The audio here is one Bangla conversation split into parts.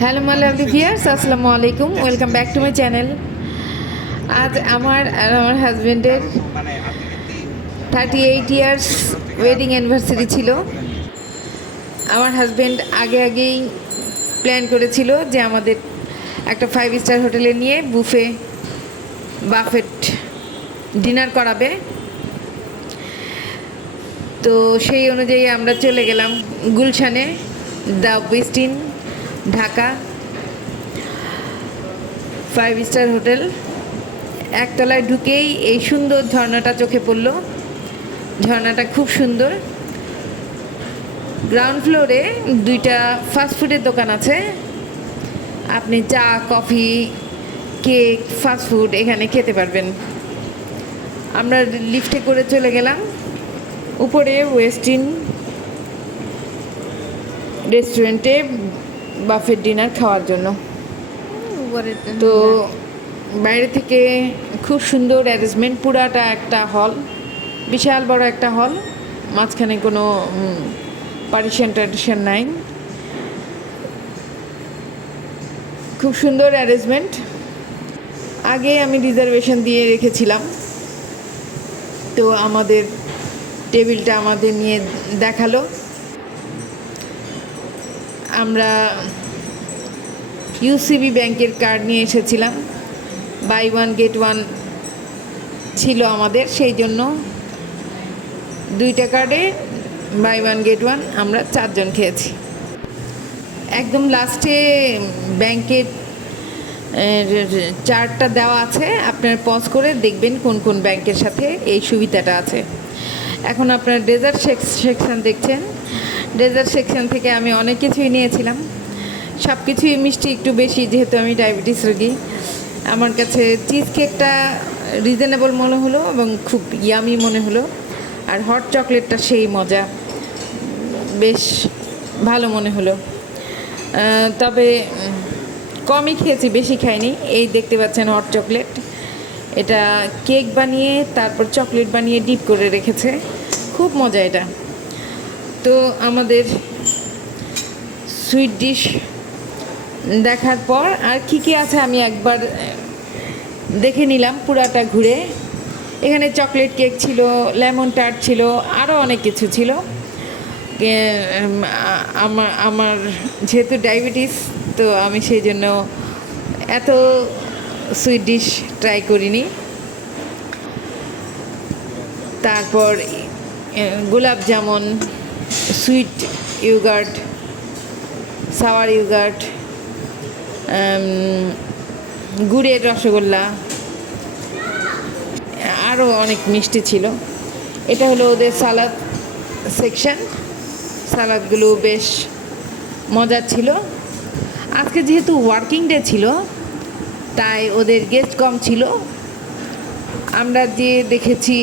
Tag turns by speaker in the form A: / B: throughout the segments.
A: হ্যালো মাই লাভলি ভিয়ার্স আসসালামু আলাইকুম welcome back to my channel আজ আমার আর আমার হাজব্যান্ডের thirty eight years wedding anniversary ছিল আমার হাজব্যান্ড আগে আগেই প্ল্যান করেছিল যে আমাদের একটা ফাইভ স্টার হোটেলে নিয়ে বুফে বাফেট ডিনার করাবে তো সেই অনুযায়ী আমরা চলে গেলাম গুলশানে the Westin Dhaka five star hotel. একতলায় ঢুকেই এই সুন্দর ঝর্ণাটা চোখে পড়ল। ঝর্ণাটা খুব সুন্দর। গ্রাউন্ড ফ্লোরে দুইটা ফাস্টফুডের দোকান আছে। আপনি চা, কফি, কেক ফাস্টফুড এখানে খেতে পারবেন। আমরা লিফটে করে চলে গেলাম। উপরে ওয়েস্টিন রেস্টুরেন্টে বাফেট ডিনার খাওয়ার জন্য। তো বাইরে থেকে খুব সুন্দর অ্যারেঞ্জমেন্ট পুরাটা একটা হল বিশাল বড় একটা হল মাঝখানে কোনো পার্টিশন টার্টিশন নাই। খুব সুন্দর অ্যারেঞ্জমেন্ট আগে আমি রিজার্ভেশন দিয়ে রেখেছিলাম। তো আমাদের টেবিলটা আমাদের নিয়ে দেখাল। ইউসিবি ব্যাংকের কার্ড নিয়ে এসেছিলাম। বাই ওয়ান গেট ওয়ান ছিল আমাদের, সেই জন্য দুইটা কার্ডে বাই ওয়ান গেট ওয়ান আমরা চারজন খেয়েছি। একদম লাস্টে ব্যাংকের চার্টটা দেওয়া আছে, আপনার পজ করে দেখবেন কোন কোন ব্যাংকের সাথে এই সুবিধাটা আছে। এখন আপনার ডেজার্ট সেকশন দেখছেন। ডেজার্ট সেকশন থেকে আমি অনেক কিছুই নিয়েছিলাম। সব কিছুই মিষ্টি, একটু বেশি, যেহেতু আমি ডায়াবেটিস রোগী। আমার কাছে চিজ কেকটা রিজনেবল মনে হলো এবং খুব ইয়ামি মনে হলো। আর হট চকলেটটা সেই মজা। বেশ ভালো মনে হলো। তবে কমই খেয়েছি, বেশি খাইনি। এই দেখতে পাচ্ছেন হট চকলেট এটা কেক বানিয়ে, তারপর চকলেট বানিয়ে ডিপ করে রেখেছে। খুব মজা এটা। তো আমাদের সুইট ডিশ দেখার পর আর কি কি আছে আমি একবার দেখে নিলাম পুরাটা ঘুরে। এখানে চকলেট কেক ছিল লেমন টার্ট ছিল আরও অনেক কিছু ছিল। আমার আমার যেহেতু ডায়াবেটিস তো আমি সেই জন্য এত সুইট ডিশ ট্রাই করিনি। তারপর gulab jamun sweet yoghurt, sour yoghurt গুড়ের রসগোল্লা আরও অনেক মিষ্টি ছিল। এটা হলো ওদের সালাদ সেকশন। সালাদগুলো বেশ মজার ছিল। আজকে যেহেতু ওয়ার্কিং ডে ছিল, তাই ওদের গেস্ট কম ছিল। আমরা যে দেখেছি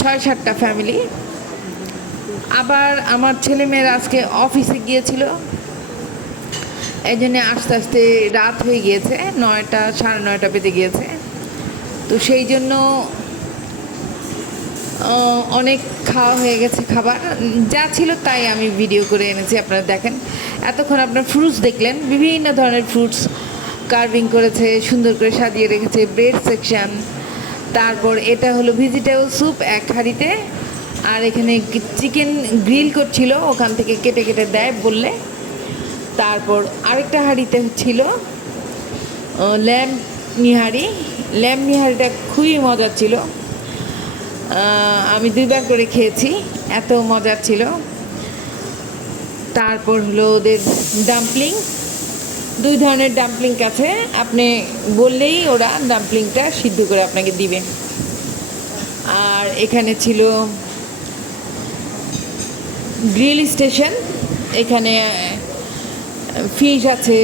A: ছয় সাতটা ফ্যামিলি। আবার আমার ছেলেমেয়েরা আজকে অফিসে গিয়েছিল। এই জন্যে আস্তে আস্তে রাত হয়ে গিয়েছে, নয়টা, সাড়ে নয়টা বেজে গিয়েছে। তো সেই জন্য অনেক খাওয়া হয়ে গেছে খাবার। যা ছিল তাই আমি ভিডিও করে এনেছি, আপনারা দেখেন। এতক্ষণ আপনার ফ্রুটস দেখলেন, বিভিন্ন ধরনের ফ্রুটস কার্ভিং করেছে, সুন্দর করে সাজিয়ে রেখেছে ব্রেড সেকশন তারপর এটা হলো ভেজিটেবল স্যুপ এক হাঁড়িতে। আর এখানে চিকেন গ্রিল করছিল, ওখান থেকে কেটে কেটে দেয় বললে। তারপর আরেকটা হাঁড়িতে ছিল ল্যাম্প নিহারি। ল্যাম্প নিহারিটা খুবই মজার ছিল। আমি দুইবার করে খেয়েছি, এত মজার ছিল। তারপর হলো ওদের ডাম্পলিং দুই ধরনের ডাম্পলিং আছে, আপনি বললেই ওরা ডাম্পলিংটা সিদ্ধ করে আপনাকে দিবে। আর এখানে ছিল গ্রিল স্টেশন, এখানে ফিশ আছে,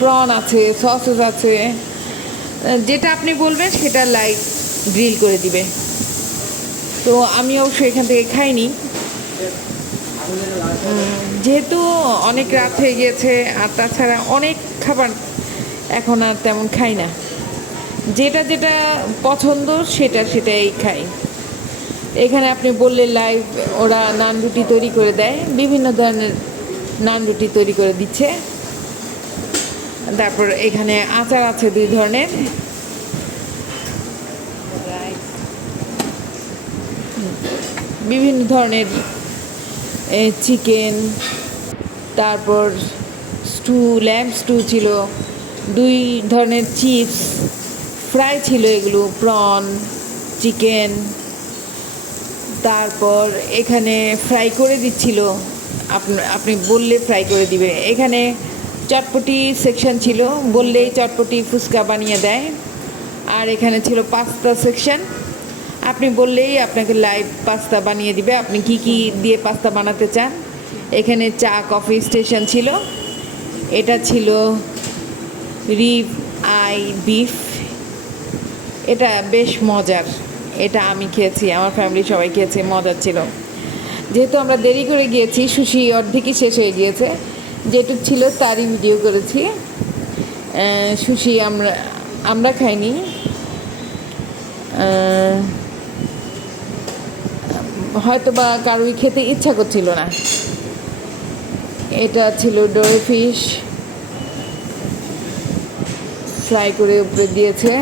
A: প্রন আছে, সসেস আছে। যেটা আপনি বলবেন সেটা লাইভ গ্রিল করে দিবে। তো আমি অবশ্য এখান থেকে খাইনি। যেহেতু অনেক রাত হয়ে গিয়েছে, আর তাছাড়া অনেক খাবার এখন আর তেমন খাই না। যেটা যেটা পছন্দ, সেটা সেটাই খাই। এখানে আপনি বললে লাইভ ওরা নান রুটি তৈরি করে দেয়, বিভিন্ন ধরনের নান রুটি তৈরি করে দিচ্ছে। তারপর এখানে আচার আছে দুই ধরনের। বিভিন্ন ধরনের চিকেন তারপর স্টু ল্যাম্প স্টু ছিল, দুই ধরনের চিপস ফ্রাই ছিল এগুলো প্রন চিকেন তারপর এখানে ফ্রাই করে দিচ্ছিল। আপনি বললে ফ্রাই করে দিবে। এখানে চটপটি সেকশন ছিল, বললেই চটপটি ফুচকা বানিয়ে দেয়। আর এখানে ছিল পাস্তা সেকশন আপনি বললেই আপনাকে লাইভ পাস্তা বানিয়ে দিবে। আপনি কি কি দিয়ে পাস্তা বানাতে চান? এখানে চা কফি স্টেশন ছিল। এটা ছিল রিব আই বিফ এটা বেশ মজার। এটা আমি খেয়েছি, আমার ফ্যামিলি সবাই খেয়েছে, মজার ছিল। যেহেতু আমরা দেরি করে গিয়েছি, সুশি অর্ধেকই শেষ হয়ে গিয়েছে, যেটুক ছিল তারই ভিডিও করেছি। সুশি আমরা আমরা খাইনি। হয়তো বা কারোই খেতে ইচ্ছা করছিল না। এটা ছিল ডোরে ফিশ ফ্রাই করে উপরে দিয়েছে।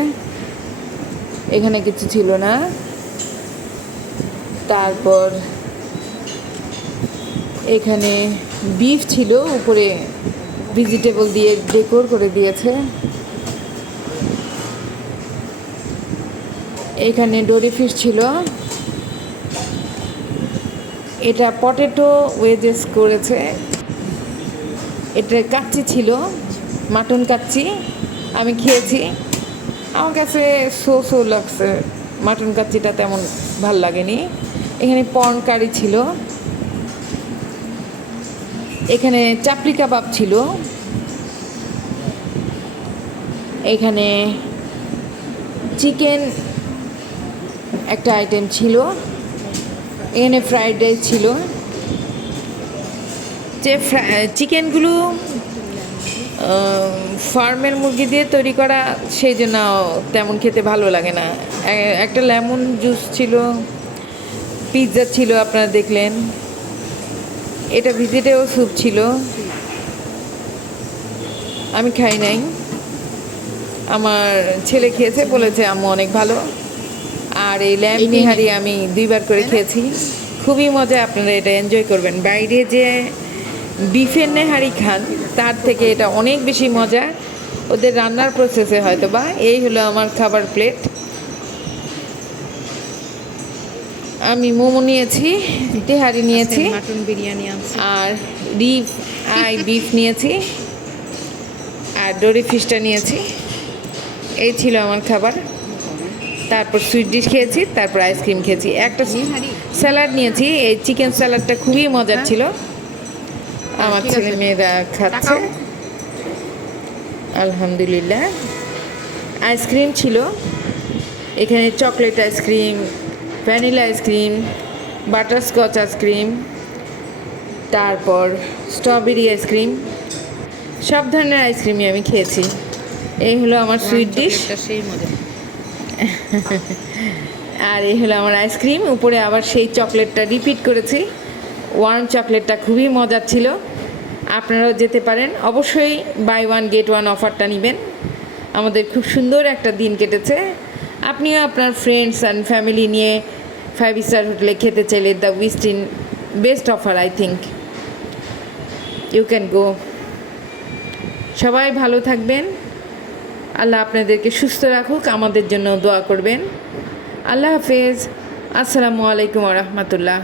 A: এখানে কিছু ছিল না। তারপর এখানে বিফ ছিল, উপরে ভেজিটেবল দিয়ে ডেকোর করে দিয়েছে। এখানে ডোরি ফিশ ছিল। এটা পটেটো ওয়েজেস করেছে। এটা কাচ্চি ছিল মাটন কাচ্চি, আমি খেয়েছি। আমার কাছে সো সো লাগছে মাটন কাচ্চিটা তেমন ভালো লাগেনি। এখানে পর্ন কারি ছিল। এখানে চাপড়ি কাবাব ছিল। এখানে চিকেন একটা আইটেম ছিল। এখানে ফ্রাইড রাইস ছিল। যে চিকেনগুলো ফার্মের মুরগি দিয়ে তৈরি করা সেই জন্য তেমন খেতে ভালো লাগে না। একটা লেমন জুস ছিল পিৎজা ছিল আপনারা দেখলেন। এটা ভেজিটেবল স্যুপ ছিল। আমি খাই নাই। আমার ছেলে খেয়েছে বলেছে আম্মু অনেক ভালো। আর এই ল্যাম্প নিহারি আমি দুইবার করে খেয়েছি। খুবই মজা আপনারা এটা এনজয় করবেন। বাইরে যে বিফের নেহারি খান তার থেকে এটা অনেক বেশি মজা। ওদের রান্নার প্রসেসে হয়তো বা এই হলো আমার খাবার প্লেট আমি মোমো নিয়েছি তেহারি নিয়েছি
B: মাটন বিরিয়ানি
A: আর রিফ আই বিফ নিয়েছি আর ডোরি ফিশটা নিয়েছি। এই ছিল আমার খাবার। তারপর সুইট ডিশ খেয়েছি তারপর আইসক্রিম খেয়েছি। একটা? স্যালাড নিয়েছি এই চিকেন স্যালাডটা খুবই মজার
B: হ্যাঁ।
A: ছিল। আমার ছেলে। মেয়েরা খাচ্ছে। আলহামদুলিল্লাহ। আইসক্রিম ছিল। এখানে chocolate ice cream vanilla ice cream butterscotch ice cream তারপর স্ট্রবেরি আইসক্রিম সব ধরনের আইসক্রিমই আমি খেয়েছি। এই হলো আমার সুইট ডিশ আর এই হলো আমার আইসক্রিম। উপরে আবার সেই চকলেটটা রিপিট করেছি। ওয়ার্ম চকলেটটা খুবই মজার ছিল। আপনারাও যেতে পারেন। অবশ্যই বাই ওয়ান গেট ওয়ান অফারটা নেবেন। আমাদের খুব সুন্দর একটা দিন কেটেছে। আপনিও আপনার ফ্রেন্ডস অ্যান্ড ফ্যামিলি নিয়ে ফাইভ স্টার হোটেলে খেতে চাইলে the Westin best offer I think you can go সবাই ভালো থাকবেন। আল্লাহ আপনাদেরকে সুস্থ রাখুক, আমাদের জন্য দোয়া করবেন। আল্লাহ হাফেজ। আসসালামু আলাইকুম রহমতুল্লাহ।